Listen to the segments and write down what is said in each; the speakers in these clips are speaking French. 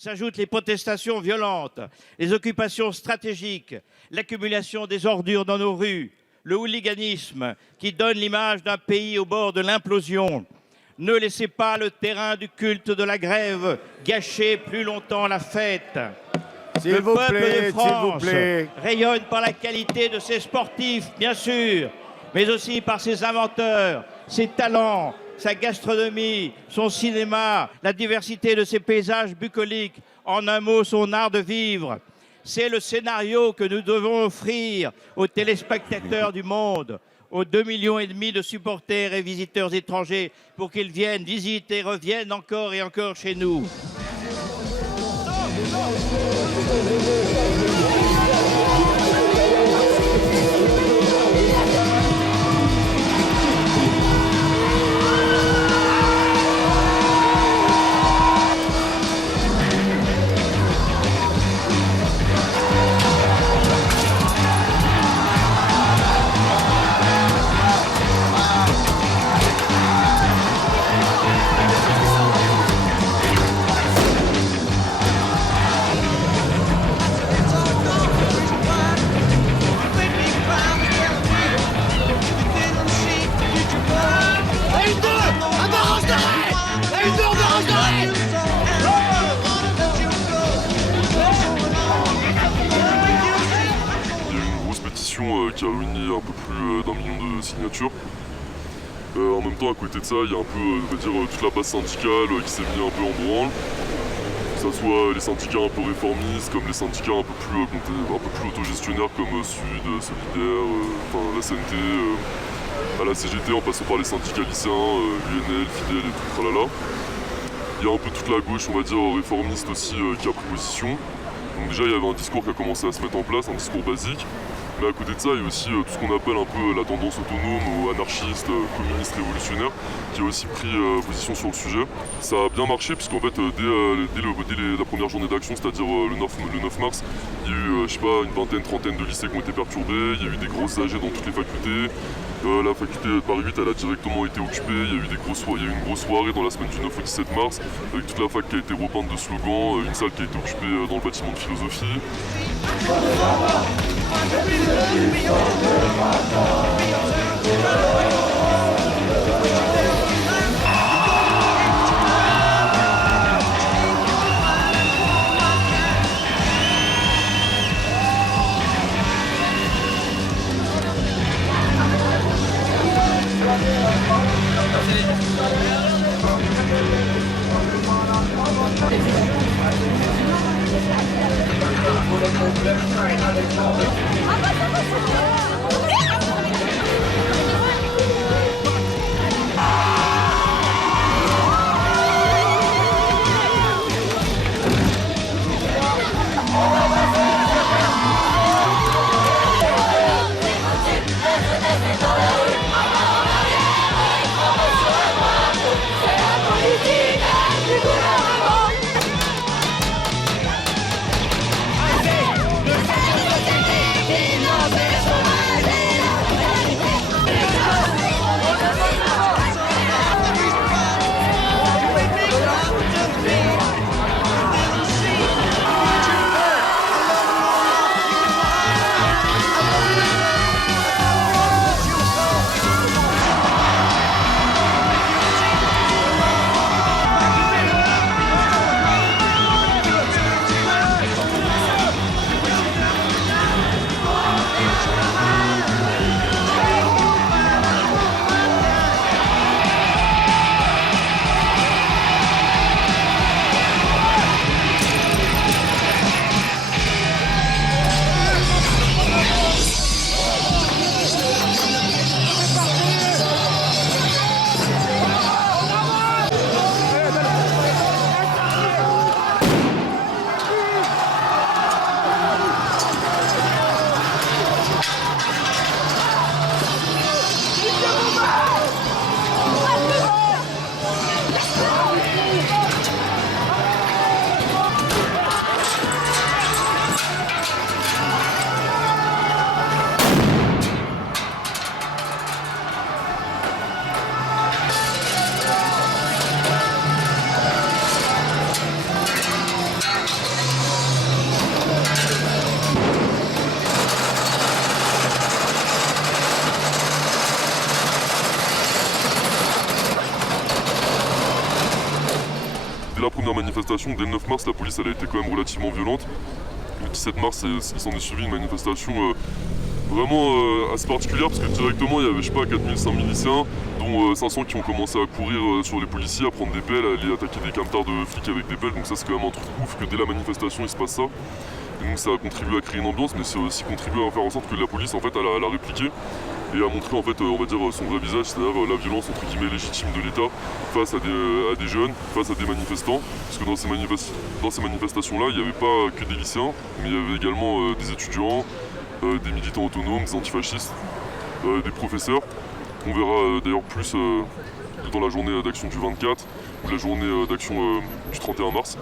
s'ajoutent les protestations violentes, les occupations stratégiques, l'accumulation des ordures dans nos rues, le hooliganisme qui donne l'image d'un pays au bord de l'implosion. Ne laissez pas le terrain du culte de la grève gâcher plus longtemps la fête. Le peuple de France rayonne par la qualité de ses sportifs, bien sûr, mais aussi par ses inventeurs, ses talents, sa gastronomie, son cinéma, la diversité de ses paysages bucoliques, en un mot, son art de vivre. C'est le scénario que nous devons offrir aux téléspectateurs du monde, aux 2,5 millions de supporters et visiteurs étrangers, pour qu'ils viennent, visitent et reviennent encore et encore chez nous. Qui a réuni un peu plus d'1 million de signatures. En même temps, à côté de ça, il y a un peu, on va dire, toute la base syndicale qui s'est mise un peu en branle. Que ce soit les syndicats un peu réformistes, comme les syndicats un peu plus autogestionnaires, comme Sud, Solidaire, la CNT, à la CGT, en passant par les syndicats lycéens, UNL, Fidèle et tout le tralala. Il y a un peu toute la gauche, on va dire, réformiste aussi, qui a pris position. Donc déjà, il y avait un discours qui a commencé à se mettre en place, un discours basique. Mais à côté de ça, il y a aussi tout ce qu'on appelle un peu la tendance autonome ou anarchiste, communiste, révolutionnaire, qui a aussi pris position sur le sujet. Ça a bien marché puisqu'en fait, dès la première journée d'action, c'est-à-dire le 9 mars, il y a eu, une vingtaine, trentaine de lycées qui ont été perturbés, il y a eu des grosses AG dans toutes les facultés. La faculté de Paris 8, elle a directement été occupée, il y a eu une grosse soirée dans la semaine du 9 au 17 mars, avec toute la fac qui a été repeinte de slogans, une salle qui a été occupée dans le bâtiment de philosophie. manifestation, dès le 9 mars, la police elle a été quand même relativement violente. Le 17 mars, il s'en est suivi une manifestation vraiment assez particulière parce que directement il y avait, je sais pas, 4500 lycéens, dont 500 qui ont commencé à courir sur les policiers, à prendre des pelles, à aller attaquer des camtars de flics avec des pelles. Donc ça c'est quand même un truc ouf que dès la manifestation il se passe ça. Et donc ça a contribué à créer une ambiance, mais c'est aussi contribué à faire en sorte que la police en fait elle a répliqué et a montré en fait on va dire son vrai visage, c'est-à-dire la violence entre guillemets légitime de l'État face à des jeunes, face à des manifestants. Parce que dans ces manifestations-là, il n'y avait pas que des lycéens, mais il y avait également des étudiants, des militants autonomes, des antifascistes, des professeurs. On verra d'ailleurs plus dans la journée d'action du 24 ou la journée d'action du 31 mars.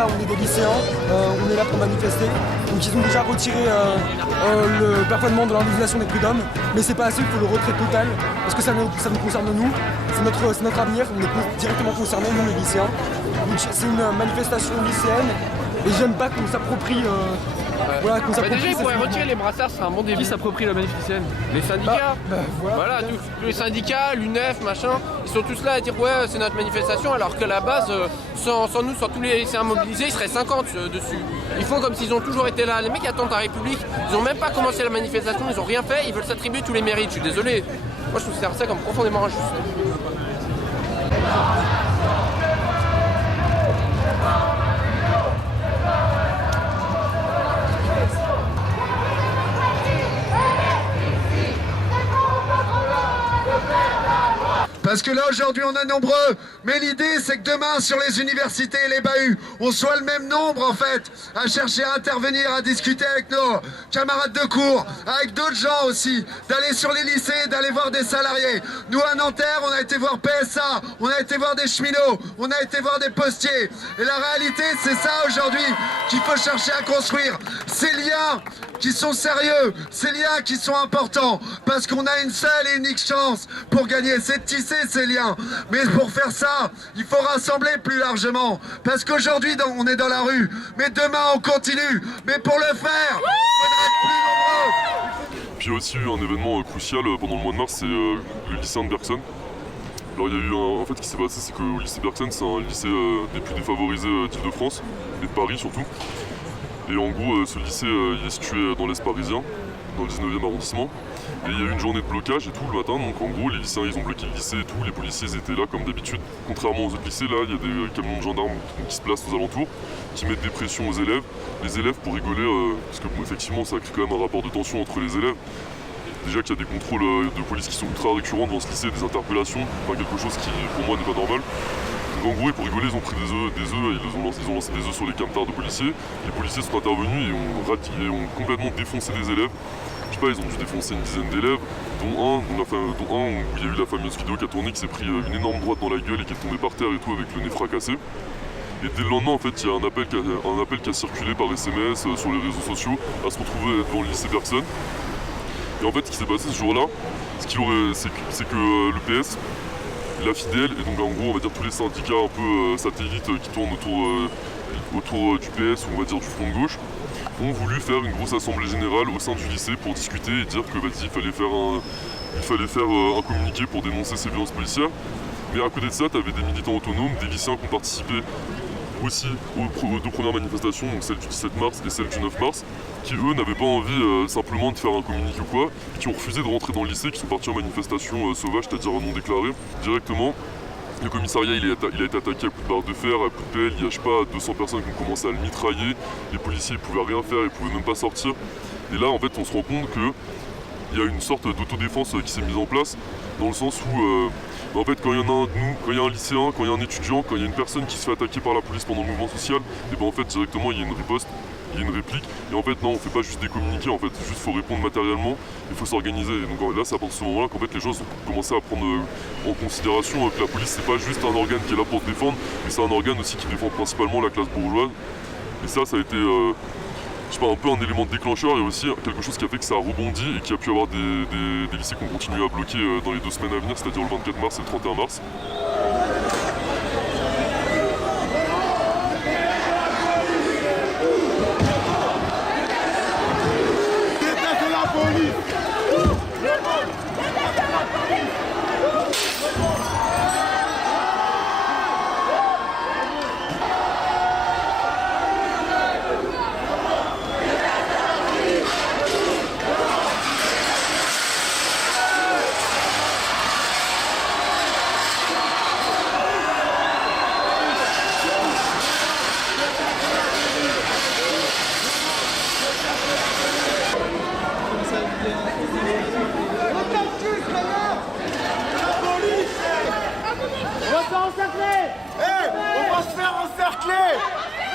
On est des lycéens, on est là pour manifester. Donc ils ont déjà retiré le plafonnement de l'indemnisation des prud'hommes, mais c'est pas assez, il faut le retrait total, parce que ça nous concerne nous, c'est notre avenir, on est directement concernés, nous les lycéens. Donc c'est une manifestation lycéenne, et j'aime pas qu'on s'approprie... Voilà, déjà, il pourrait retirer les brassards, c'est un bon début. Qui s'approprie la manif lycéenne? Les syndicats. Voilà, tous les syndicats, l'UNEF, machin, ils sont tous là à dire ouais, c'est notre manifestation, alors qu'à la base, sans nous, sans tous les lycéens mobilisés, ils seraient 50 dessus. Ils font comme s'ils ont toujours été là. Les mecs attendent la République, ils ont même pas commencé la manifestation, ils ont rien fait, ils veulent s'attribuer tous les mérites. Je suis désolé. Moi, je trouve ça comme profondément injuste. Parce que là, aujourd'hui, on est nombreux. Mais l'idée, c'est que demain, sur les universités et les bahuts, on soit le même nombre, en fait, à chercher à intervenir, à discuter avec nos camarades de cours, avec d'autres gens aussi, d'aller sur les lycées, d'aller voir des salariés. Nous, à Nanterre, on a été voir PSA, on a été voir des cheminots, on a été voir des postiers. Et la réalité, c'est ça, aujourd'hui, qu'il faut chercher à construire. Ces liens qui sont sérieux, ces liens qui sont importants, parce qu'on a une seule et unique chance pour gagner, c'est de tisser ces liens. Mais pour faire ça, il faut rassembler plus largement, parce qu'aujourd'hui on est dans la rue, mais demain on continue. Mais pour le faire, il faudra être plus nombreux. Puis il y a aussi eu un événement crucial pendant le mois de mars, c'est le lycéen de Bergson. Alors il y a eu en fait, ce qui s'est passé, c'est que le lycée Bergson, c'est un lycée des plus défavorisés d'Île-de-France, et de Paris surtout. Et en gros, ce lycée il est situé dans l'Est parisien, dans le 19e arrondissement. Et il y a eu une journée de blocage et tout le matin, donc en gros les lycéens ils ont bloqué le lycée et tout, les policiers étaient là comme d'habitude. Contrairement aux autres lycées, là il y a des camions de gendarmes qui se placent aux alentours, qui mettent des pressions aux élèves. Les élèves pour rigoler, parce que effectivement ça crée quand même un rapport de tension entre les élèves. Déjà qu'il y a des contrôles de police qui sont ultra récurrents dans ce lycée, des interpellations, enfin quelque chose qui pour moi n'est pas normal. Donc en gros, pour rigoler, ils ont pris des œufs, ils ont lancé des œufs sur les camtars de policiers. Les policiers sont intervenus et ont complètement défoncé des élèves. Je sais pas, ils ont dû défoncer une dizaine d'élèves, dont un où il y a eu la fameuse vidéo qui a tourné, qui s'est pris une énorme droite dans la gueule et qui est tombé par terre et tout avec le nez fracassé. Et dès le lendemain, en fait, il y a un appel qui a circulé par SMS sur les réseaux sociaux à se retrouver devant le lycée Bergson. Et en fait, ce qui s'est passé ce jour-là, c'est que le PS, la Fidèle, et donc en gros, on va dire tous les syndicats un peu satellites qui tournent autour du PS, ou on va dire du front de gauche, ont voulu faire une grosse assemblée générale au sein du lycée pour discuter et dire que vas-y, il fallait faire un communiqué pour dénoncer ces violences policières. Mais à côté de ça, tu avais des militants autonomes, des lycéens qui ont participé aussi aux deux premières manifestations, donc celle du 17 mars et celle du 9 mars, qui eux n'avaient pas envie simplement de faire un communiqué ou quoi, et qui ont refusé de rentrer dans le lycée, qui sont partis en manifestation sauvage, c'est-à-dire non déclarée, directement. Le commissariat il a été attaqué à coups de barre de fer, à coups de pelle, il y a je sais pas 200 personnes qui ont commencé à le mitrailler, les policiers ils pouvaient rien faire, ils pouvaient même pas sortir. Et là en fait on se rend compte que il y a une sorte d'autodéfense qui s'est mise en place, dans le sens où en fait quand il y en a un de nous, quand il y a un lycéen, quand il y a un étudiant, quand il y a une personne qui se fait attaquer par la police pendant le mouvement social, et ben en fait directement il y a une riposte, il y a une réplique, et en fait non on fait pas juste des communiqués, en fait juste faut répondre matériellement, il faut s'organiser. Et donc là c'est à partir de ce moment là qu'en fait les gens ont commencé à prendre en considération que la police c'est pas juste un organe qui est là pour se défendre, mais c'est un organe aussi qui défend principalement la classe bourgeoise. Et ça a été je sais pas, un peu un élément déclencheur et aussi quelque chose qui a fait que ça a rebondi et qu'il y a pu avoir des lycées qui ont continué à bloquer dans les 2 semaines à venir, c'est-à-dire le 24 mars et le 31 mars.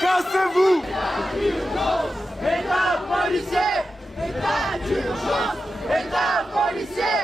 Cassez-vous! État policier! État d'urgence! État policier!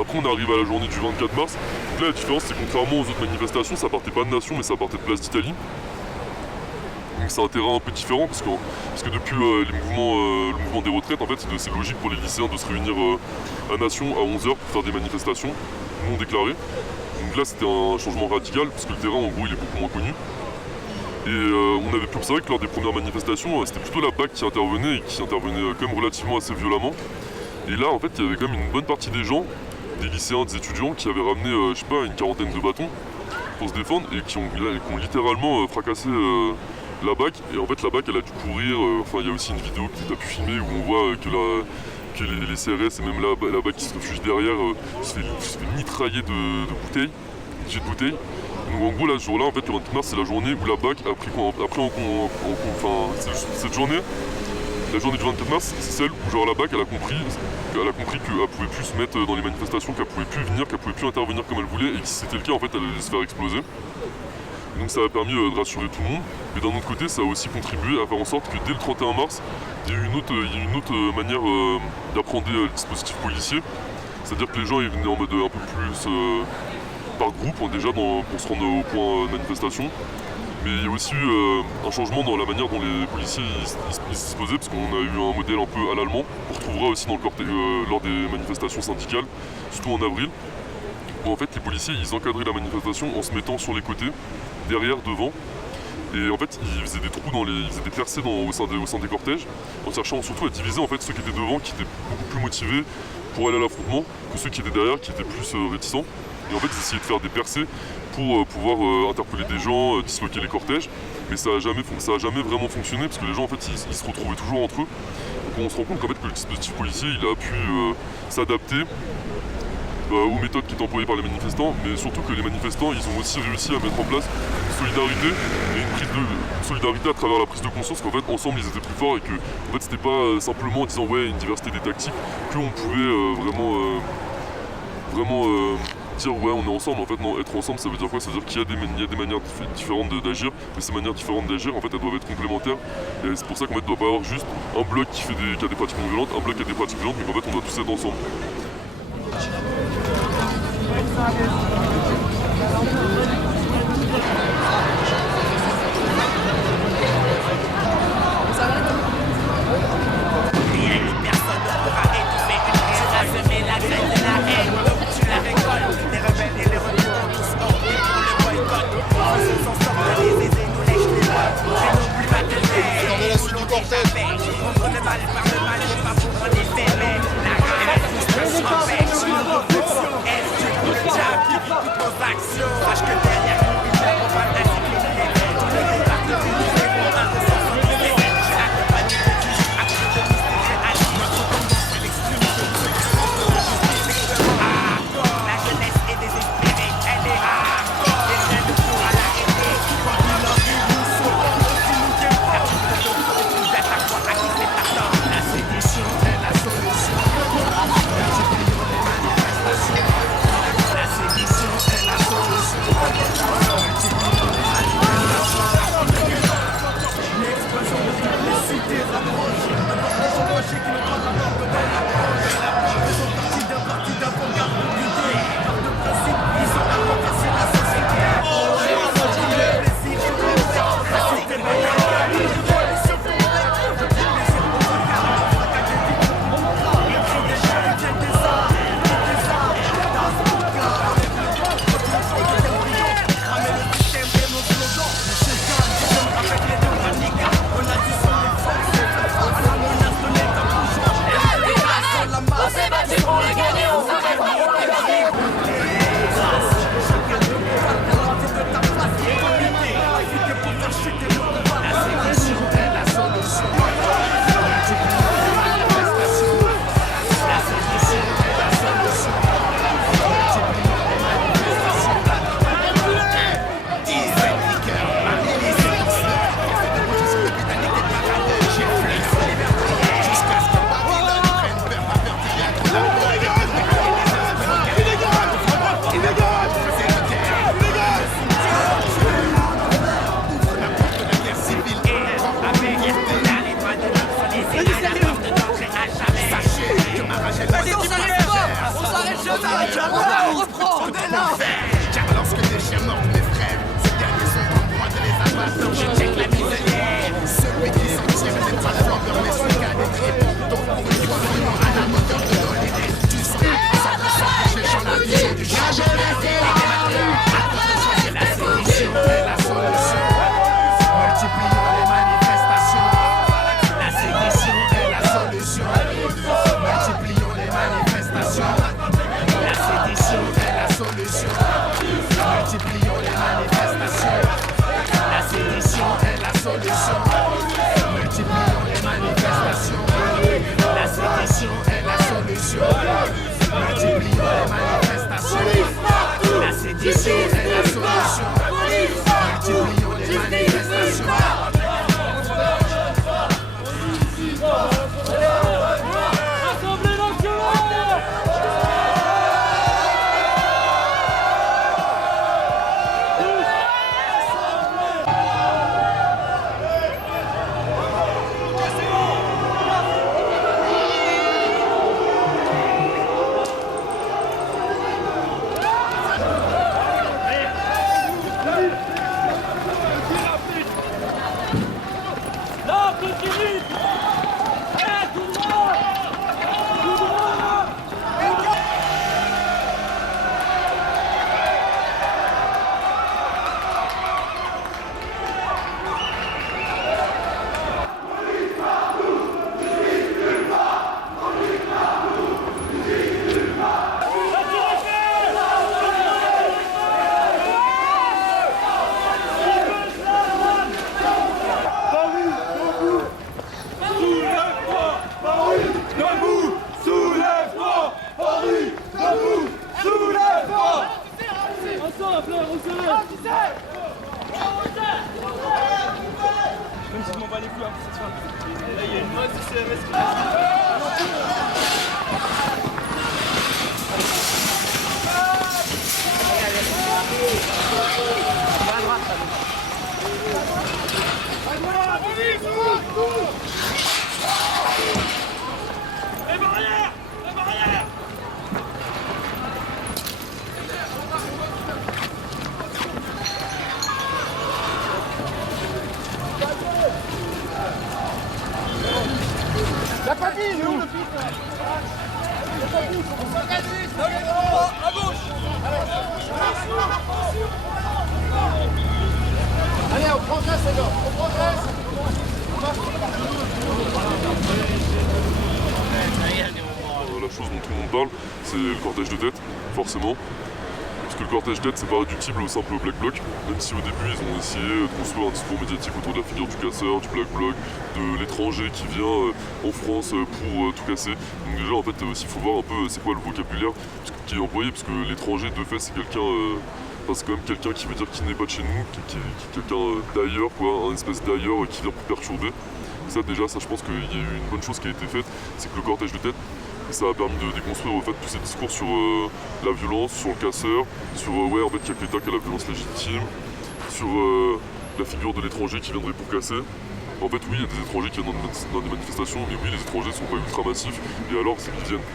Après on arrive à la journée du 24 mars. Donc là la différence c'est que contrairement aux autres manifestations, ça partait pas de Nation mais ça partait de Place d'Italie. Donc c'est un terrain un peu différent parce que depuis le mouvement des retraites, en fait c'est logique pour les lycéens de se réunir à Nation à 11h pour faire des manifestations non déclarées. Donc là c'était un changement radical parce que le terrain en gros il est beaucoup moins connu. Et on avait pu observer que lors des premières manifestations, c'était plutôt la BAC qui intervenait et qui intervenait quand même relativement assez violemment. Et là en fait il y avait quand même une bonne partie des gens, des lycéens, des étudiants qui avaient ramené je sais pas une quarantaine de bâtons pour se défendre et qui ont littéralement fracassé la BAC. Et en fait la BAC elle a dû courir, enfin il y a aussi une vidéo que tu as pu filmer où on voit que les CRS et même la BAC qui se refuge derrière se fait mitrailler de bouteilles, de jets de bouteilles. Donc en gros là, ce jour-là, en fait, le 28 mars, c'est la journée où la BAC a pris cette journée, la journée du 24 mars, c'est celle où genre la BAC elle a compris qu'elle pouvait plus se mettre dans les manifestations, qu'elle pouvait plus venir, qu'elle pouvait plus intervenir comme elle voulait, et que si c'était le cas, en fait, elle allait se faire exploser. Donc ça a permis de rassurer tout le monde, mais d'un autre côté, ça a aussi contribué à faire en sorte que dès le 31 mars, il y a eu une autre manière d'appréhender le dispositif policier, c'est-à-dire que les gens ils venaient en mode un peu plus par groupe déjà pour se rendre au point de manifestation. Mais il y a aussi eu un changement dans la manière dont les policiers ils se disposaient, parce qu'on a eu un modèle un peu à l'allemand, qu'on retrouvera aussi lors des manifestations syndicales, surtout en avril, où en fait les policiers ils encadraient la manifestation en se mettant sur les côtés, derrière, devant. Et en fait, ils faisaient des trous ils faisaient des percées au sein des cortèges, en cherchant surtout à diviser en fait ceux qui étaient devant, qui étaient beaucoup plus motivés pour aller à l'affrontement, que ceux qui étaient derrière, qui étaient plus réticents. Et en fait, ils essayaient de faire des percées pour pouvoir interpeller des gens, disloquer les cortèges. Mais ça a jamais vraiment fonctionné parce que les gens en fait ils se retrouvaient toujours entre eux. Donc on se rend compte qu'en fait que le dispositif policier il a pu s'adapter aux méthodes qui étaient employées par les manifestants, mais surtout que les manifestants ils ont aussi réussi à mettre en place une solidarité et une solidarité à travers la prise de conscience qu'en fait ensemble ils étaient plus forts et que en fait c'était pas simplement en disant ouais une diversité des tactiques qu'on pouvait vraiment dire ouais on est ensemble. En fait non, être ensemble ça veut dire quoi? Ça veut dire qu'il y a des manières différentes d'agir, mais ces manières différentes d'agir en fait elles doivent être complémentaires, et c'est pour ça qu'en fait il ne doit pas y avoir juste un bloc qui a des pratiques non violentes, un bloc qui a des pratiques violentes, mais qu'en fait on doit tous être ensemble. on reprend, on est là. Car lorsque des chiens mordent mes frères, ces derniers sont en droit de les abattre. Donc je check la misère. Celui qui s'en tire n'est pas flambeur, mais celui qui a des tripes. Donc pour une fois, vraiment à la moteur de donner des. Tu sais, ça peut s'approcher, j'en ai vision du champ. C'est la solution et la solution. Multiplions les manifestations. La sédition est la solution. Multiplions les manifestations. La sédition est la solution. Multiplions les manifestations. La sédition est la solution. Multiplions les manifestations. La sédition est la solution. Multiplions les manifestations. La sédition est la solution. Multiplions les manifestations. La chose dont tout le monde parle, c'est le cortège de tête, forcément. Parce que le cortège de tête, c'est pas réductible au simple Black Bloc, même si au début ils ont essayé de construire un discours médiatique autour de la figure du casseur, du Black Bloc, de l'étranger qui vient en France pour tout casser. Donc déjà en fait il faut voir un peu c'est quoi le vocabulaire qui est employé, parce que l'étranger de fait c'est quelqu'un... c'est quand même quelqu'un qui veut dire qu'il n'est pas de chez nous, qui est quelqu'un d'ailleurs, quoi, un espèce d'ailleurs qui vient pour perturber. Ça déjà, ça je pense qu'il y a eu une bonne chose qui a été faite, c'est que le cortège de tête, ça a permis de déconstruire en fait, tous ces discours sur la violence, sur le casseur, sur ouais en fait qu'il y a que l'État qui a la violence légitime, sur la figure de l'étranger qui viendrait pour casser. En fait oui, il y a des étrangers qui viennent dans des manifestations, mais oui les étrangers sont pas ultra massifs, et alors c'est qu'ils viennent.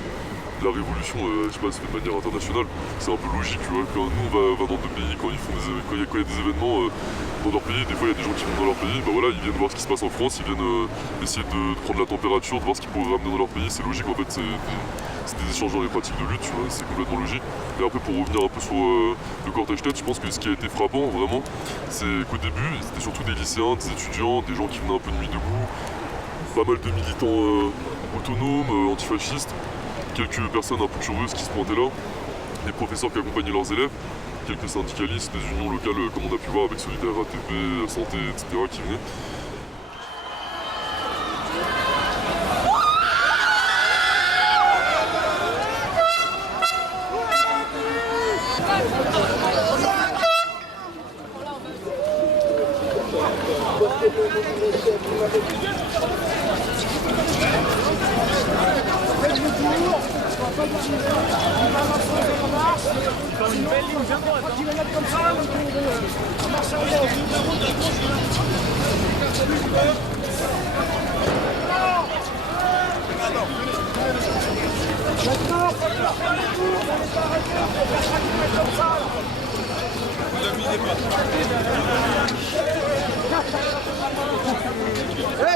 La révolution, je sais pas, c'est fait de manière internationale, c'est un peu logique, tu vois, quand nous on va dans deux pays, quand il y a des événements dans leur pays, des fois il y a des gens qui viennent dans leur pays, bah voilà, ils viennent voir ce qui se passe en France, ils viennent essayer de prendre la température, de voir ce qu'ils pourraient ramener dans leur pays, c'est logique en fait, c'est des échanges dans les pratiques de lutte, tu vois, c'est complètement logique. Et après pour revenir un peu sur le cortège tête, je pense que ce qui a été frappant vraiment, c'est qu'au début, c'était surtout des lycéens, des étudiants, des gens qui venaient un peu de nuit debout, pas mal de militants autonomes, antifascistes, quelques personnes un peu curieuses qui se pointaient là, des professeurs qui accompagnaient leurs élèves, quelques syndicalistes, des unions locales comme on a pu voir avec Solidaire, ATP, Santé, etc. qui venaient. Maintenant,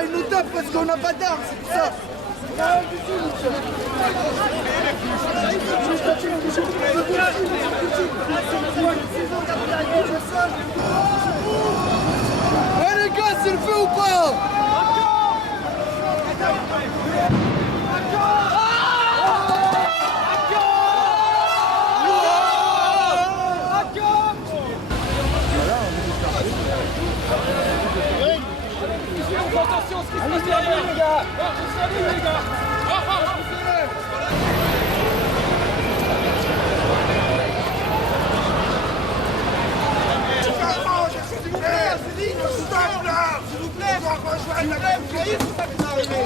Ils nous tapent parce qu'on n'a pas d'armes, c'est pour ça. Les gars, c'est le feu ou pas? Attention, ce qui se passe derrière, les gars. Les gars. S'il vous plaît, stop là. S'il vous plaît, on va rejoindre la police, c'est ça qui est arrivé.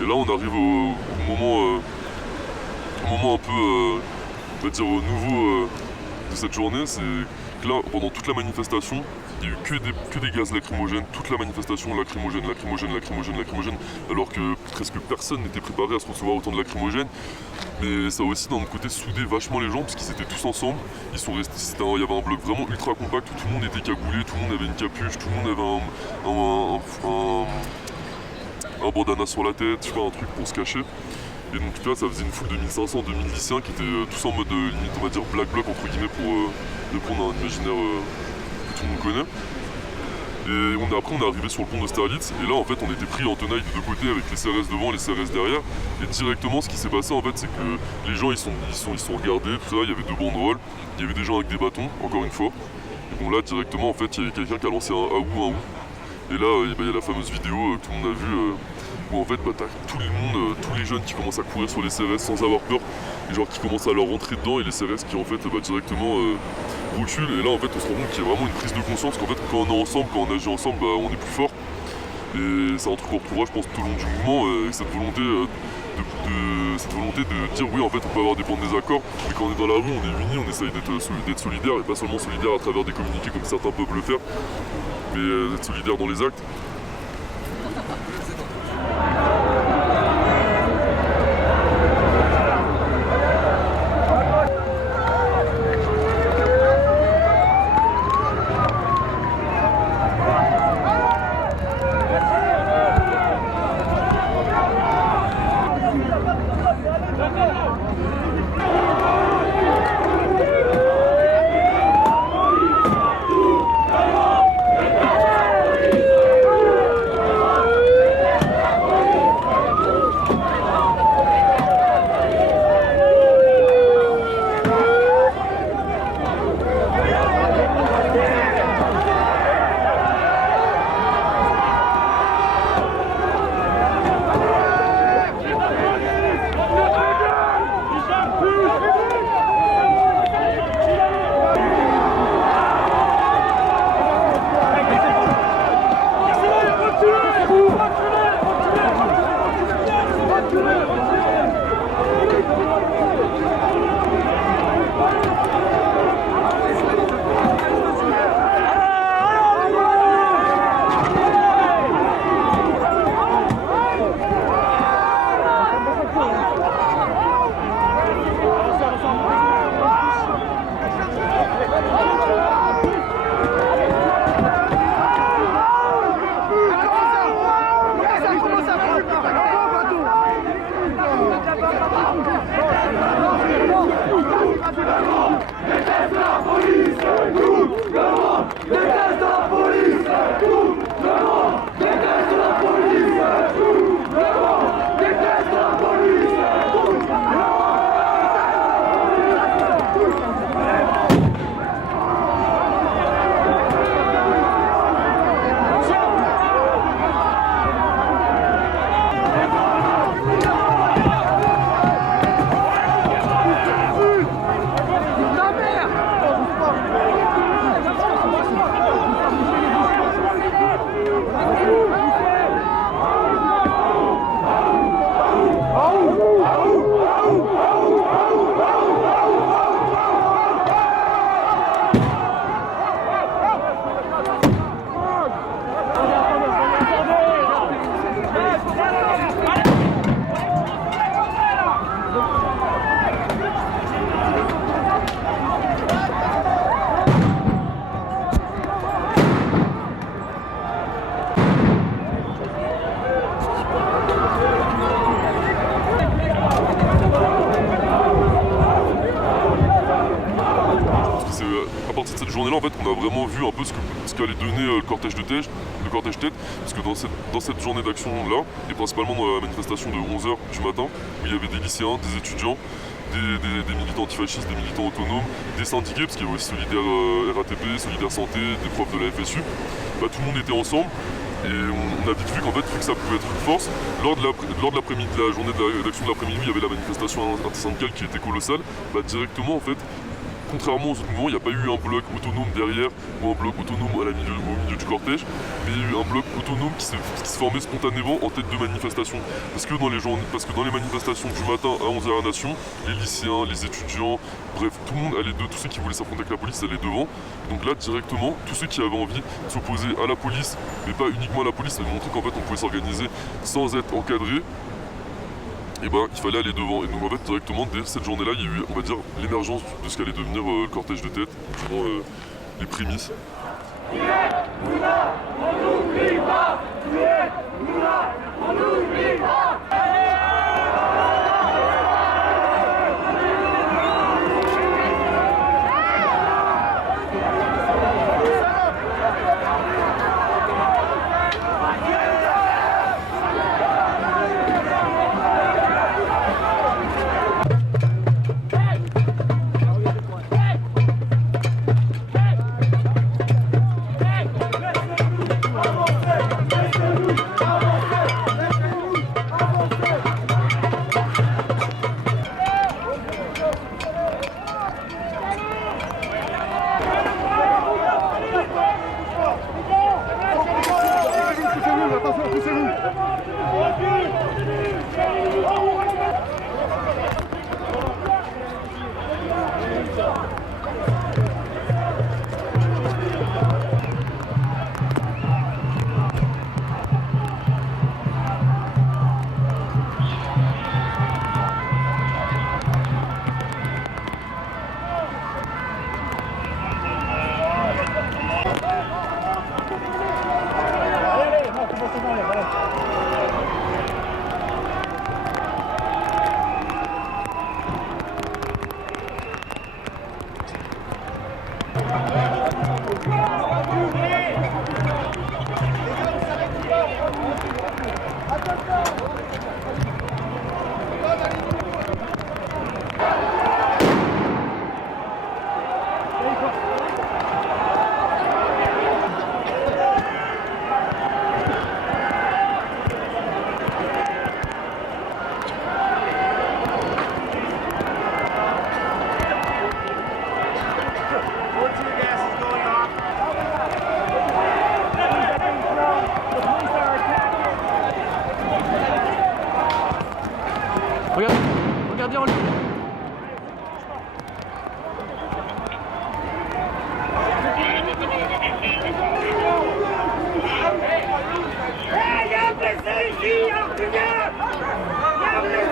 Et là on arrive au moment un peu, on va dire, nouveau de cette journée, c'est que là, pendant toute la manifestation, il n'y a eu que des gaz lacrymogènes, toute la manifestation lacrymogène, alors que presque personne n'était préparé à se recevoir autant de lacrymogènes. Mais ça a aussi d'un autre côté soudé vachement les gens, parce qu'ils étaient tous ensemble, ils sont restés, il y avait un bloc vraiment ultra compact où tout le monde était cagoulé, tout le monde avait une capuche, tout le monde avait un bandana sur la tête, je sais pas, un truc pour se cacher. Et donc là ça faisait une foule de 1500-2000 lycéens qui étaient tous en mode limite, on va dire black bloc entre guillemets, pour répondre à un imaginaire que tout le monde connaît. Et après on est arrivé sur le pont d'Austerlitz et là en fait on était pris en tenaille des deux côtés avec les CRS devant et les CRS derrière. Et directement ce qui s'est passé en fait c'est que les gens ils sont regardés, tout ça, il y avait deux banderoles, il y avait des gens avec des bâtons, encore une fois. Et bon là directement en fait il y avait quelqu'un qui a lancé un aou. Et là il y a la fameuse vidéo que tout le monde a vue où en fait t'as tout le monde, tous les jeunes qui commencent à courir sur les CRS sans avoir peur, et genre qui commencent à leur rentrer dedans, et les CRS qui en fait directement reculent. Et là en fait on se rend compte qu'il y a vraiment une prise de conscience qu'en fait quand on est ensemble, quand on agit ensemble, on est plus fort. Et c'est un truc qu'on retrouvera je pense tout au long du mouvement, avec cette volonté cette volonté de dire oui, en fait, on peut avoir des points de désaccord, mais quand on est dans la rue, on est unis, on essaye d'être solidaire, et pas seulement solidaire à travers des communiqués comme certains peuvent le faire, mais d'être solidaire dans les actes. Journée-là, en fait, on a vraiment vu un peu ce qu'allait donner le cortège tête, parce que dans cette journée d'action-là, et principalement dans la manifestation de 11h du matin, où il y avait des lycéens, des étudiants, des militants antifascistes, des militants autonomes, des syndiqués, parce qu'il y avait aussi Solidaire RATP, Solidaire Santé, des profs de la FSU, tout le monde était ensemble. Et on a vite vu qu'en fait, vu que ça pouvait être une force, lors de l'après-midi, de la journée d'action de l'après-midi, il y avait la manifestation intersyndicale qui était colossale, directement en fait, contrairement aux autres mouvements, il n'y a pas eu un bloc autonome derrière ou un bloc autonome au milieu du cortège, mais il y a eu un bloc autonome qui se formait spontanément en tête de manifestation. Parce que dans les manifestations du matin à 11h à la Nation, les lycéens, les étudiants, bref, tout le monde allait tous ceux qui voulaient s'affronter avec la police allaient devant. Donc là, directement, tous ceux qui avaient envie de s'opposer à la police, mais pas uniquement à la police, mais montrer qu'en fait on pouvait s'organiser sans être encadré, et il fallait aller devant. Et donc en fait directement dès cette journée-là, il y a eu, on va dire, l'émergence de ce qu'allait devenir le cortège de tête, durant les prémices. Regardez en ligne. Hey, y'a un blessé ici, y'a un blessé. Y'a un blessé.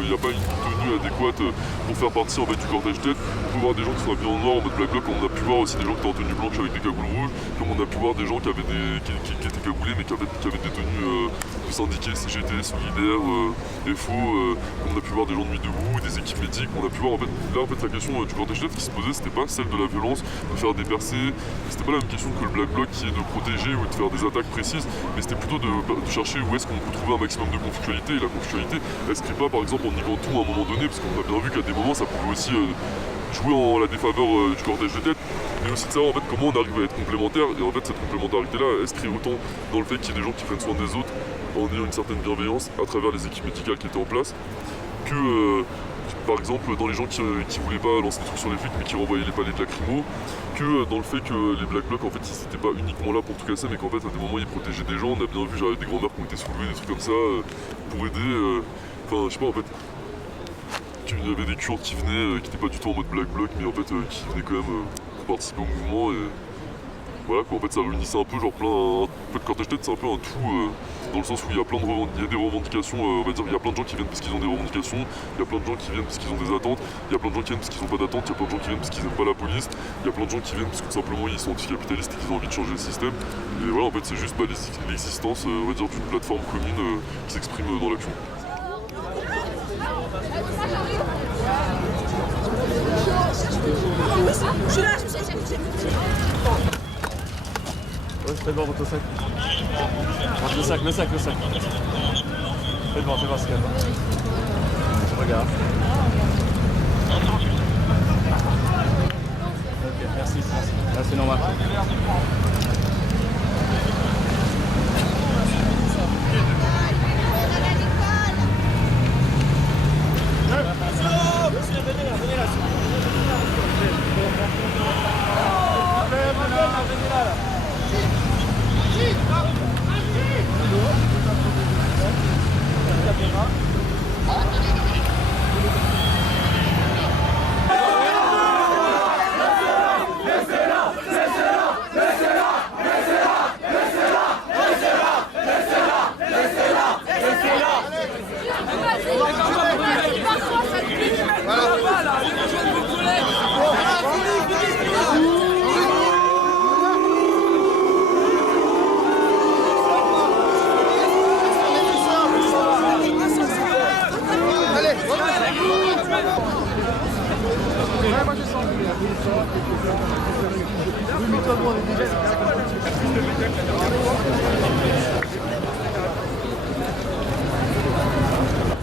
Il n'y a pas une tenue adéquate pour faire partie en fait, du cortège tête. On peut voir des gens qui sont habillés en noir en mode Black Bloc, comme on a pu voir aussi des gens qui étaient en tenue blanche avec des cagoules rouges, comme on a pu voir des gens qui avaient qui étaient cagoulés mais qui avaient des tenues de syndiqués, CGT, solidaires, FO, comme on a pu voir des gens de nuit debout, des équipes médiques. On a pu voir en fait, là en fait la question du cortège tête qui se posait, c'était pas celle de la violence, de faire des percées, c'était pas la même question que le Black Bloc qui est de protéger ou de faire des attaques précises, mais c'était plutôt de chercher où est-ce qu'on peut trouver un maximum de conflictualité. Et la conflictualité, elle se crée pas par exemple en niquant tout à un moment donné, parce qu'on a bien vu qu'à des moments ça pouvait aussi jouer en la défaveur du cortège de tête, mais aussi de savoir en fait comment on arrive à être complémentaire. Et en fait cette complémentarité là, elle se crée autant dans le fait qu'il y ait des gens qui prennent soin des autres en ayant une certaine bienveillance à travers les équipes médicales qui étaient en place, que par exemple dans les gens qui voulaient pas lancer des trucs sur les flics mais qui renvoyaient les palets de lacrymo, que dans le fait que les Black Blocs en fait ils étaient pas uniquement là pour tout casser, mais qu'en fait à des moments ils protégeaient des gens. On a bien vu des grand-mères qui ont été soulevées, des trucs comme ça pour aider, enfin je sais pas en fait, il y avait des Kurdes qui venaient, qui n'étaient pas du tout en mode Black Bloc mais en fait qui venaient quand même pour participer au mouvement. Et voilà quoi, en fait ça réunissait un peu genre plein. En fait Cortège Tête c'est un peu un tout dans le sens où il y a plein de il y a des revendications, on va dire il y a plein de gens qui viennent parce qu'ils ont des revendications, il y a plein de gens qui viennent parce qu'ils ont des attentes, il y a plein de gens qui viennent parce qu'ils n'ont pas d'attente, il y a plein de gens qui viennent parce qu'ils n'aiment pas la police, il y a plein de gens qui viennent parce que tout simplement ils sont anticapitalistes et qu'ils ont envie de changer le système. Et voilà en fait c'est juste l'existence on va dire d'une plateforme commune qui s'exprime dans l'action. Je suis là, je sais. Ouais, fais voir votre sac. Le sac. Fais voir ce qu'il y a. Regarde. Ok, merci. Merci normal. Venez là.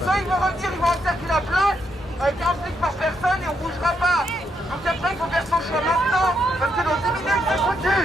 Ça, ils vont revenir, ils vont encercler la place avec un flic par personne et on bougera pas. Donc après, il faut faire son choix maintenant, parce que dans 10 minutes, c'est foutu.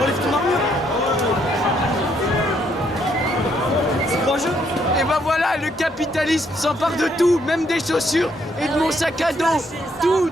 Enlève ton armure. C'est courageux. Et ben voilà, le capitalisme s'empare de tout, même des chaussures et de mon sac à dos. Tout.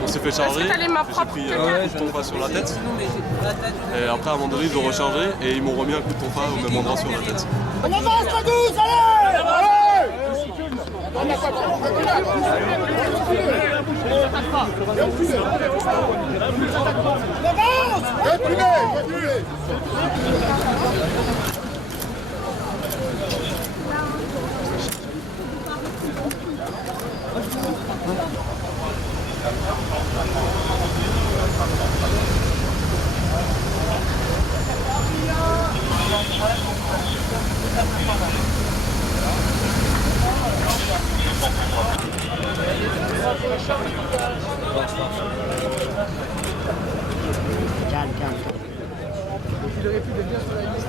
On s'est fait charger, j'ai pris un coup de tonfa sur la tête. Et après à un moment donné ils ont rechargé et ils m'ont remis un coup de tonfa au même endroit sur la tête. On avance la douce, allez! Reculez! Il aurait pu devenir sur la liste.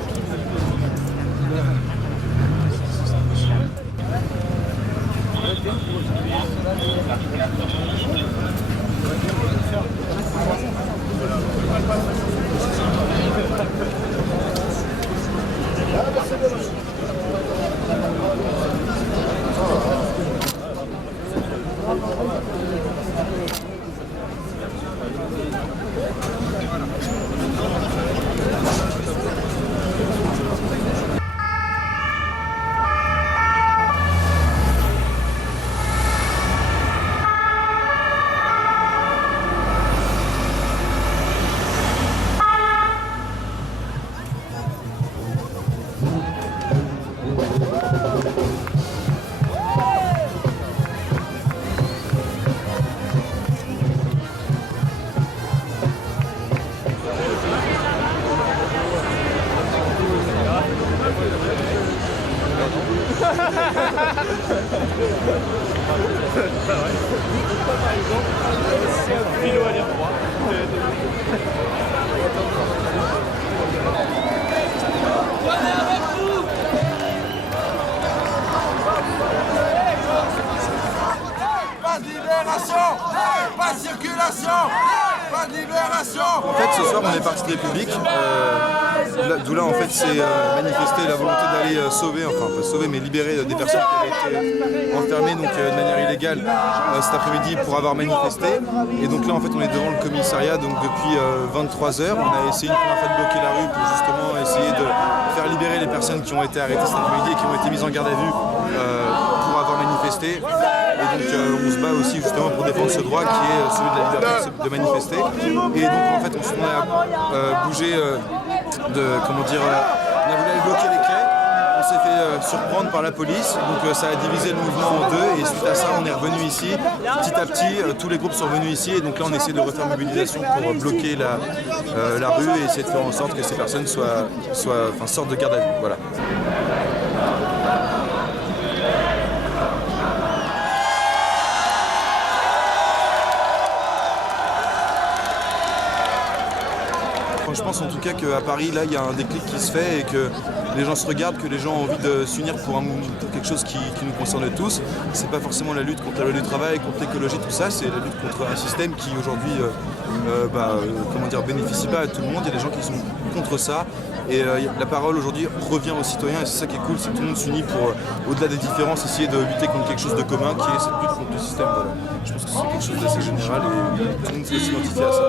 Pas de circulation, pas de libération. En fait, ce soir, on est parti de République. D'où là, en fait, c'est manifester la volonté d'aller sauver, enfin pas sauver, mais libérer des personnes qui avaient été enfermées donc, de manière illégale cet après-midi pour avoir manifesté. Et donc là, en fait, on est devant le commissariat donc depuis 23 h. On a essayé une première fois de bloquer la rue pour justement essayer de faire libérer les personnes qui ont été arrêtées cet après-midi et qui ont été mises en garde à vue pour avoir manifesté. Et donc on se bat aussi justement pour défendre ce droit qui est celui de la liberté de manifester. Et donc en fait on a bougé comment dire, on a voulu aller bloquer les quais. On s'est fait surprendre par la police, donc ça a divisé le mouvement en deux et suite à ça on est revenu ici. Petit à petit tous les groupes sont venus ici et donc là on essaie de refaire mobilisation pour bloquer la rue et essayer de faire en sorte que ces personnes sortent de garde à vue. Voilà. Je pense en tout cas qu'à Paris, là, il y a un déclic qui se fait et que les gens se regardent, que les gens ont envie de s'unir pour quelque chose qui nous concerne tous. C'est pas forcément la lutte contre la loi du travail, contre l'écologie, tout ça, c'est la lutte contre un système qui aujourd'hui bénéficie pas à tout le monde. Il y a des gens qui sont contre ça. Et la parole aujourd'hui revient aux citoyens et c'est ça qui est cool, c'est que tout le monde s'unit pour, au-delà des différences, essayer de lutter contre quelque chose de commun qui est cette lutte contre le système. Voilà. Je pense que c'est quelque chose d'assez général et tout le monde peut s'identifier à ça.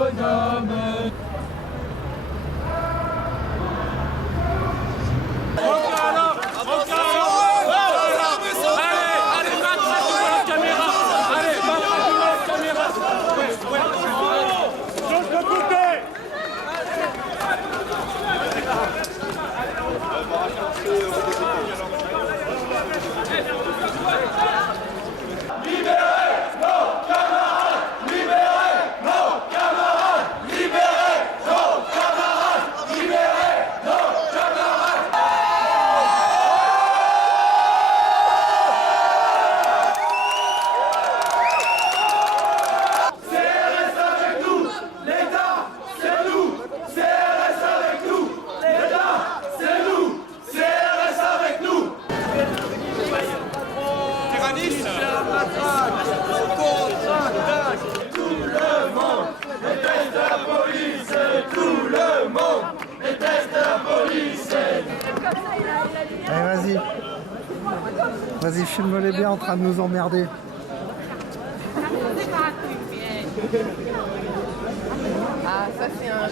Allez, vas-y, filme-les bien en train de nous emmerder. Ah, ça c'est un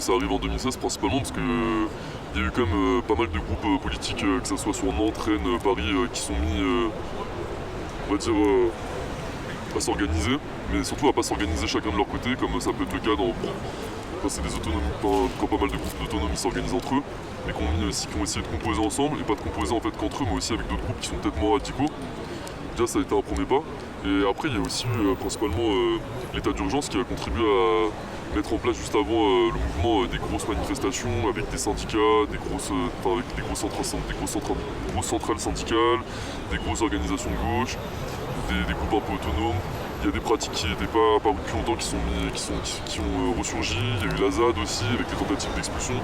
que ça arrive en 2016 principalement parce que il y a eu quand même pas mal de groupes politiques, que ce soit sur Nantes, Rennes, Paris, qui sont mis, on va dire, à s'organiser, mais surtout à pas s'organiser chacun de leur côté, comme ça peut être le cas quand c'est des autonomies, quand pas mal de groupes d'autonomies s'organisent entre eux, mais qui ont essayé de composer ensemble, et pas de composer en fait qu'entre eux, mais aussi avec d'autres groupes qui sont peut-être moins radicaux. Déjà ça a été un premier pas. Et après il y a aussi eu principalement l'état d'urgence qui a contribué à mettre en place juste avant le mouvement des grosses manifestations avec des syndicats, avec des grosses centrales syndicales, des grosses organisations de gauche, des groupes un peu autonomes. Il y a des pratiques qui n'étaient pas apparues depuis longtemps qui ont ressurgi. Il y a eu la ZAD aussi avec les tentatives d'expulsion.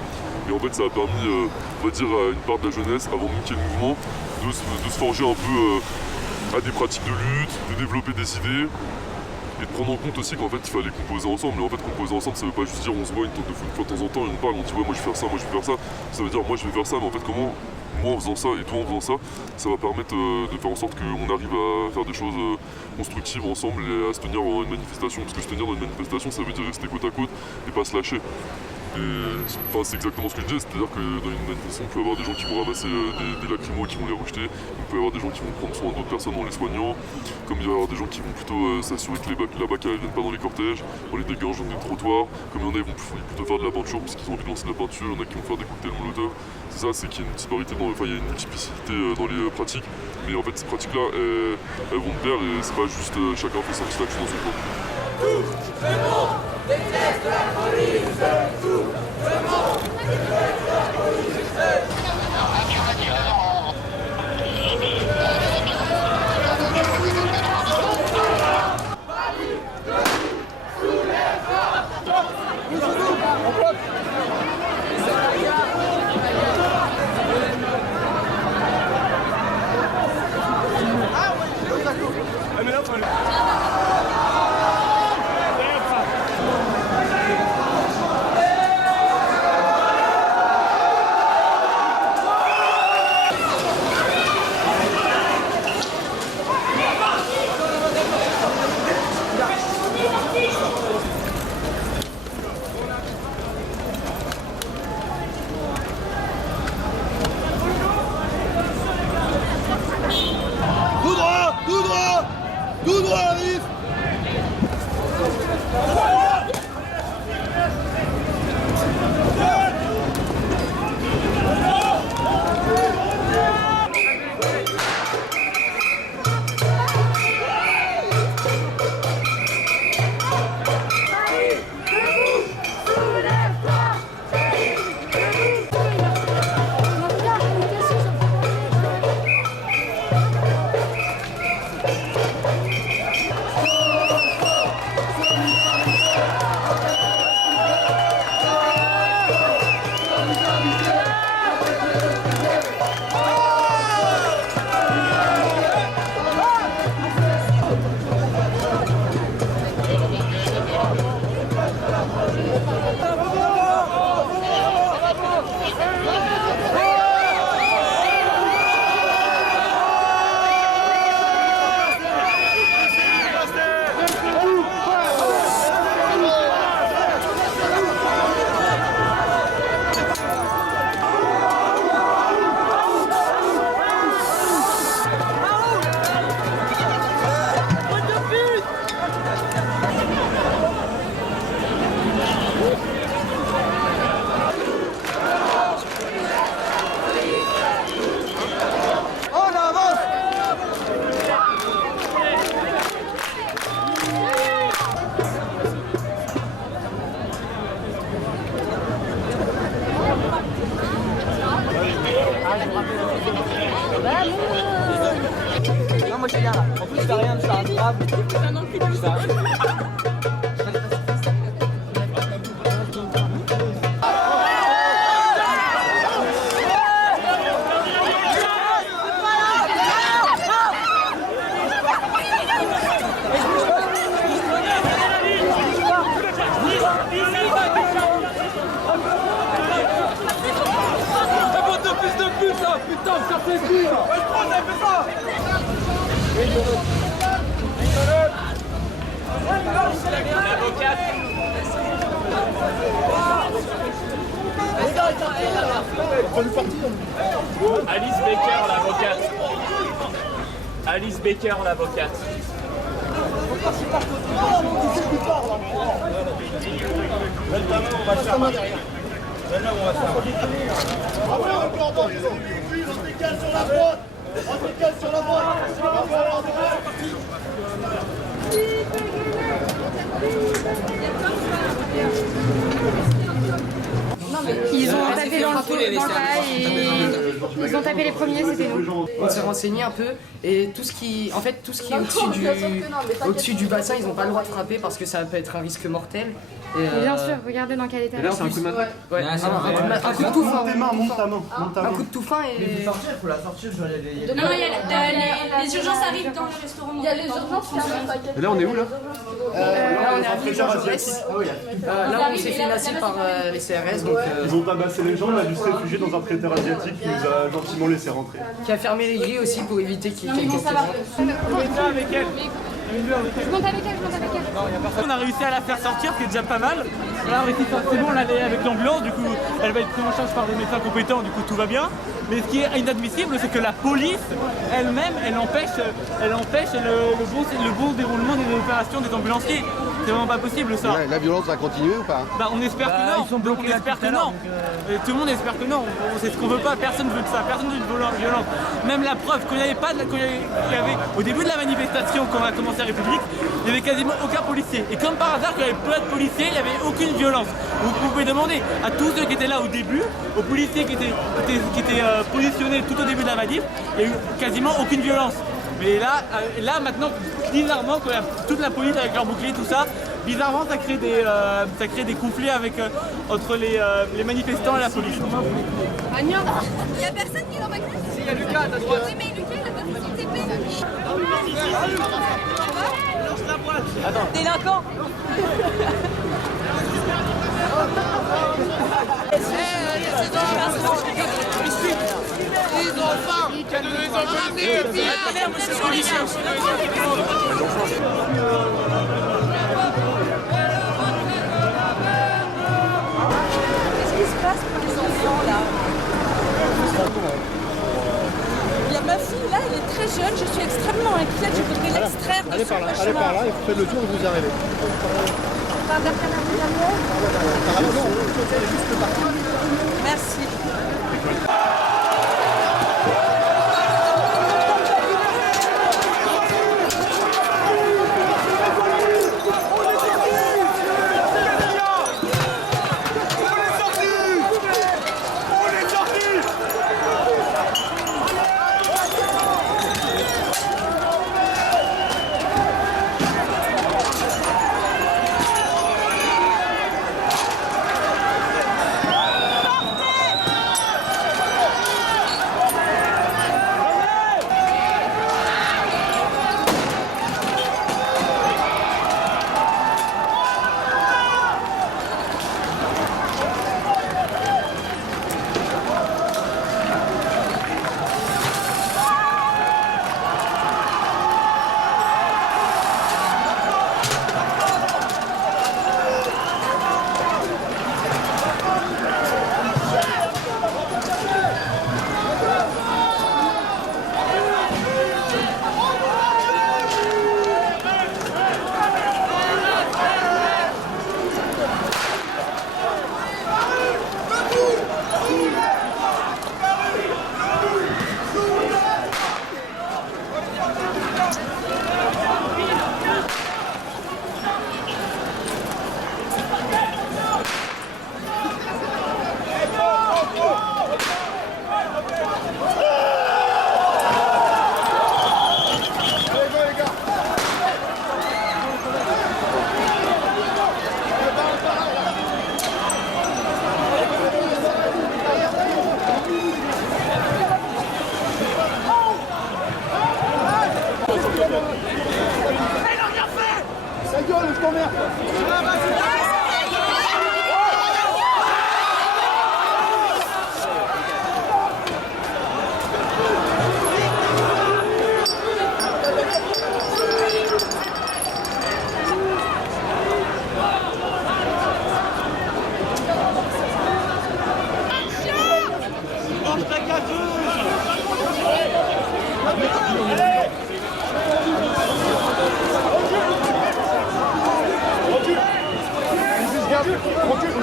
Et en fait ça a permis, on va dire, à une part de la jeunesse, avant même qu'il y ait le mouvement, de se forger un peu à des pratiques de lutte, de développer des idées et de prendre en compte aussi qu'en fait il fallait composer ensemble. Et en fait composer ensemble ça veut pas juste dire on se voit une fois de temps en temps et on parle, on dit ouais moi je vais faire ça, moi je vais faire ça. Ça veut dire moi je vais faire ça, mais en fait comment moi en faisant ça et toi en faisant ça, ça va permettre de faire en sorte qu'on arrive à faire des choses constructives ensemble et à se tenir dans une manifestation. Parce que se tenir dans une manifestation ça veut dire rester côte à côte et pas se lâcher. Et c'est exactement ce que je disais, c'est-à-dire que dans une manifestation, il peut y avoir des gens qui vont ramasser des lacrymos et qui vont les rejeter, il peut y avoir des gens qui vont prendre soin d'autres personnes en les soignant, comme il va y avoir des gens qui vont plutôt s'assurer que la BAC ne viennent pas dans les cortèges, en les dégagant des trottoirs, comme il y en a, ils vont plutôt faire de la peinture parce qu'ils ont envie de lancer de la peinture, il y en a qui vont faire des cocktails molotov. C'est ça, c'est qu'il y a une disparité, il y a une multiplicité dans les pratiques, mais en fait ces pratiques-là, elles vont de pair et c'est pas juste chacun fait sa petite action dans son coin. Tout le monde déteste la police. Tout le monde déteste la police. Tout droit arrive. Non, moi je suis bien là. En plus, je fais rien de ça grave. C'est un enculé. Putain, ça fait pire. Ouais, je prends, ça fait ça. Alice Baker, l'avocate. Ils ont tapé dans le tas et ils ont tapé les premiers, c'était nous. On s'est renseigné un peu et tout ce qui est au-dessus du bassin, ils n'ont pas le droit de frapper parce que ça peut être un risque mortel. Et bien sûr, regardez dans quel état. Là, c'est un coup de main. Ouais, un coup de tout fin. Un coup de tout fin et. Il faut la sortir, je vais aller. Non, les urgences arrivent dans le restaurant. Il y a les urgences. Et là, on est où là? Là, on est à Jean Jaurès. Là, on s'est fait lasser par les CRS. Ils ont tabassé les gens, on a dû se réfugier dans un traiteur asiatique qui nous a gentiment laissé rentrer. Qui a fermé les grilles aussi pour éviter qu'il y ait quelques gens. Avec elle. Je monte avec elle. On a réussi à la faire sortir, ce qui est déjà pas mal. Là, c'est bon, on allait avec l'ambulance, du coup, elle va être prise en charge par des médecins compétents, du coup, tout va bien. Mais ce qui est inadmissible, c'est que la police elle-même, elle empêche le bon déroulement des opérations des ambulanciers. C'est vraiment pas possible ça. La violence va continuer ou pas? Bah on espère que non, on espère que non. Tout le monde espère que non, c'est ce qu'on veut pas, personne veut de ça, personne veut de violence. Même la preuve, quand il y avait au début de la manifestation, quand on a commencé la République, il n'y avait quasiment aucun policier. Et comme par hasard, quand il y avait peu de policiers, il n'y avait aucune violence. Vous pouvez demander à tous ceux qui étaient là au début, aux policiers qui étaient positionnés tout au début de la manif, il n'y a eu quasiment aucune violence. Mais là maintenant, bizarrement, quand il y a toute la police avec leurs boucliers, tout ça, bizarrement, ça crée des conflits entre les manifestants et la police. Agnès, il n'y a personne qui est dans ma classe? Si, il y a Lucas à ta droite. Oui, mais Lucas, il a pas fait son TP. Lance la boîte. Attends. Délinquant. Qu'est-ce qui se passe pour les enfants là? Il y a ma fille là, elle est très jeune, je suis extrêmement inquiète, je voudrais l'extraire de son chemin. Allez par là et vous faites le tour et vous arrivez. Merci.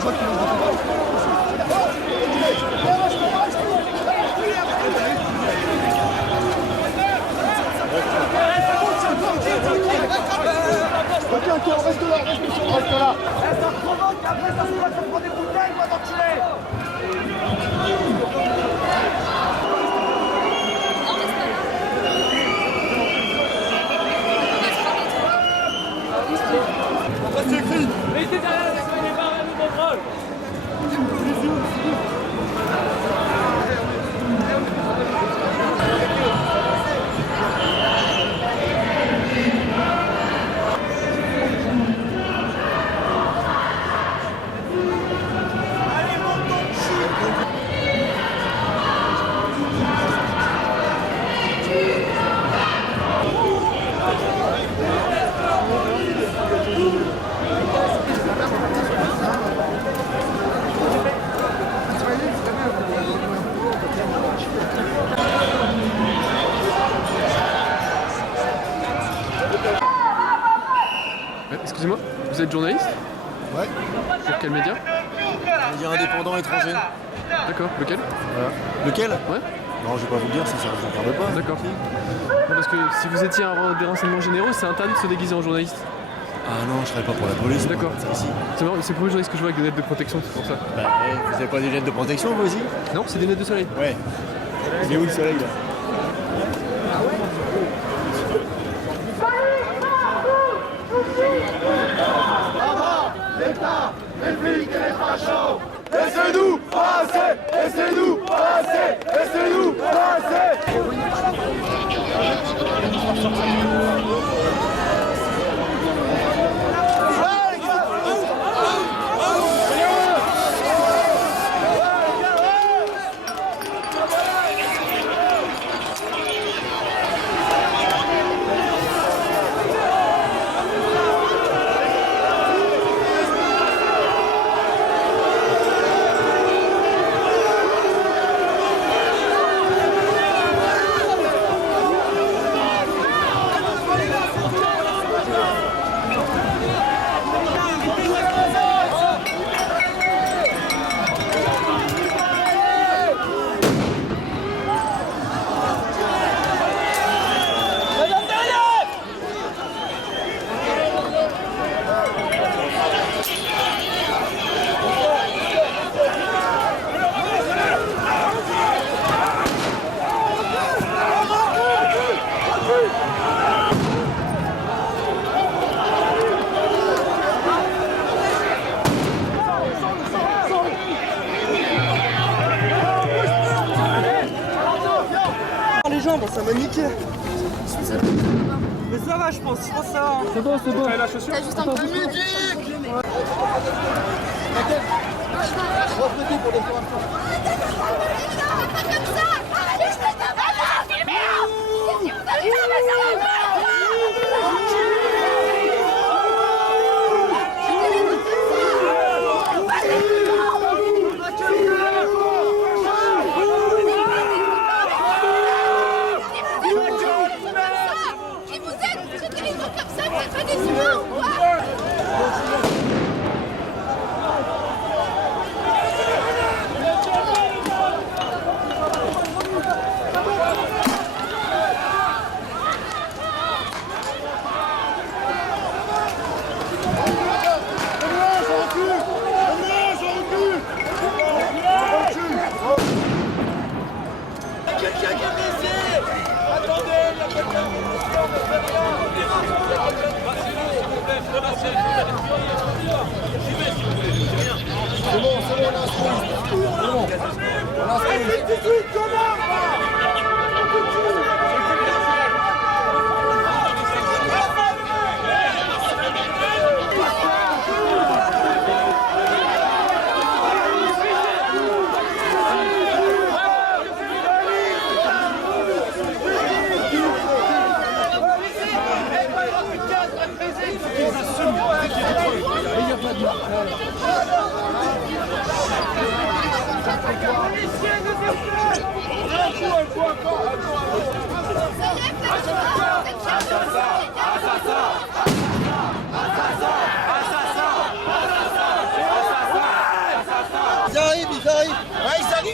Ok, reste là, reste là. Ça provoque, après ça se passe pour des bouteilles, moi d'enculé. C'est écrit. Restez derrière, il n'est pas à nous contrôle. Excusez-moi, vous êtes journaliste? Ouais. Pour quel média? Média indépendant étranger. D'accord, lequel? Voilà. Lequel? Ouais. Non, je vais pas vous le dire, ça ne regarde pas. D'accord. Non, parce que si vous étiez des renseignements généraux, c'est interdit de se déguiser en journaliste. Ah non, je travaille pas pour la police. D'accord. C'est ici. C'est marrant, c'est le premier journaliste que je vois avec des lunettes de protection, c'est pour ça. Bah, vous avez pas des lunettes de protection, vous aussi? Non, c'est des lunettes de soleil. Ouais. Il est où le soleil, là? L'État, les flics et les fachos. Laissez-nous passer, laissez-nous passer, laissez-nous passer. Les jambes, ça m'a niqué. Mais ça va, je pense que ça va. C'est bon, c'est bon. La chaussure. T'as juste un peu de Reflétez pour les points. Qui vous êtes? C'est des gens comme ça, vous êtes pas des humains ou quoi? Quelqu'un qui est blessé. Attendez, il y a quelqu'un qui est blessé, on ne fait rien.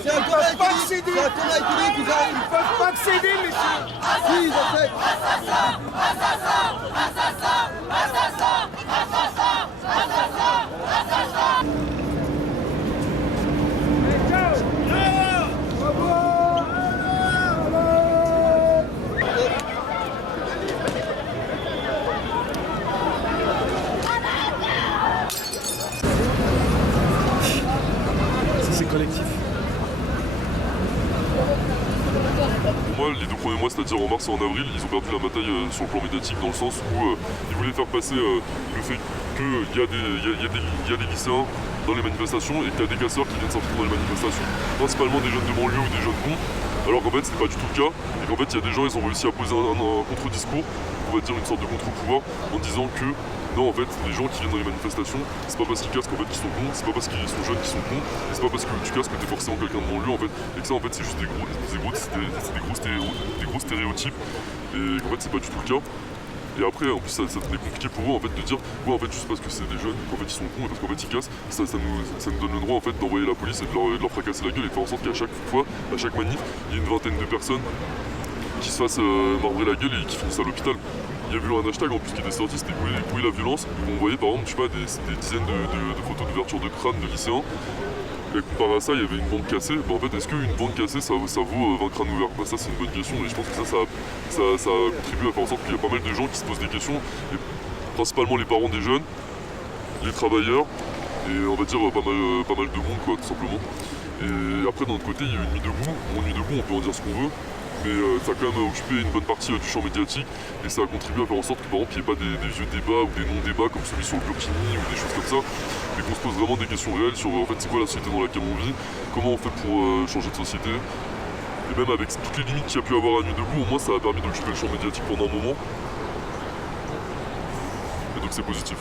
C'est un coma équilibre. C'est un coma équilibre, ils peuvent pas accéder, monsieur. Si, ils acceptent. C'est collectif. Pour moi, les 2 premiers mois, c'est-à-dire en mars et en avril, ils ont perdu la bataille sur le plan médiatique dans le sens où ils voulaient faire passer le fait qu'il y a des lycéens dans les manifestations et qu'il y a des casseurs qui viennent s'infiltrer dans les manifestations. Principalement des jeunes de banlieue ou des jeunes cons, alors qu'en fait, c'est pas du tout le cas. Et qu'en fait, il y a des gens, ils ont réussi à poser un contre-discours, on va dire une sorte de contre-pouvoir, en disant que non, en fait, les gens qui viennent dans les manifestations, c'est pas parce qu'ils cassent qu'en fait ils sont cons, c'est pas parce qu'ils sont jeunes qu'ils sont cons, et c'est pas parce que tu casses que t'es forcément quelqu'un de banlieue en fait, et que ça en fait c'est juste des gros stéréotypes, et qu'en fait c'est pas du tout le cas. Et après, en plus, ça devenait compliqué pour eux en fait de dire, ouais, en fait, juste parce que c'est des jeunes, qu'en fait ils sont cons et parce qu'en fait ils cassent, ça nous donne le droit en fait d'envoyer la police et de leur fracasser la gueule et de faire en sorte qu'à chaque fois, à chaque manif, il y ait une vingtaine de personnes qui se fassent marbrer la gueule et qui finissent à l'hôpital. Il y a eu un hashtag en plus qui était sorti, c'était Couiller la violence, où on voyait par exemple, je sais pas, des dizaines de photos d'ouverture de crâne de lycéens. Et comparé à ça, il y avait une bande cassée. Bah, en fait, est-ce qu'une bande cassée, ça vaut 20 crânes ouverts? Bah, ça, c'est une bonne question, et je pense que ça contribue à faire en sorte qu'il y a pas mal de gens qui se posent des questions, et principalement les parents des jeunes, les travailleurs, et on va dire pas mal de monde, quoi, tout simplement. Et après, d'un autre côté, il y a eu une nuit debout. Bon, nuit debout, on peut en dire ce qu'on veut, mais ça a quand même occupé une bonne partie du champ médiatique et ça a contribué à faire en sorte que par exemple il n'y ait pas des vieux débats ou des non-débats comme celui sur le Burkini ou des choses comme ça, mais qu'on se pose vraiment des questions réelles sur en fait c'est quoi la société dans laquelle on vit, comment on fait pour changer de société, et même avec toutes les limites qu'il y a pu avoir à Nuit debout, au moins ça a permis d'occuper le champ médiatique pendant un moment, et donc c'est positif.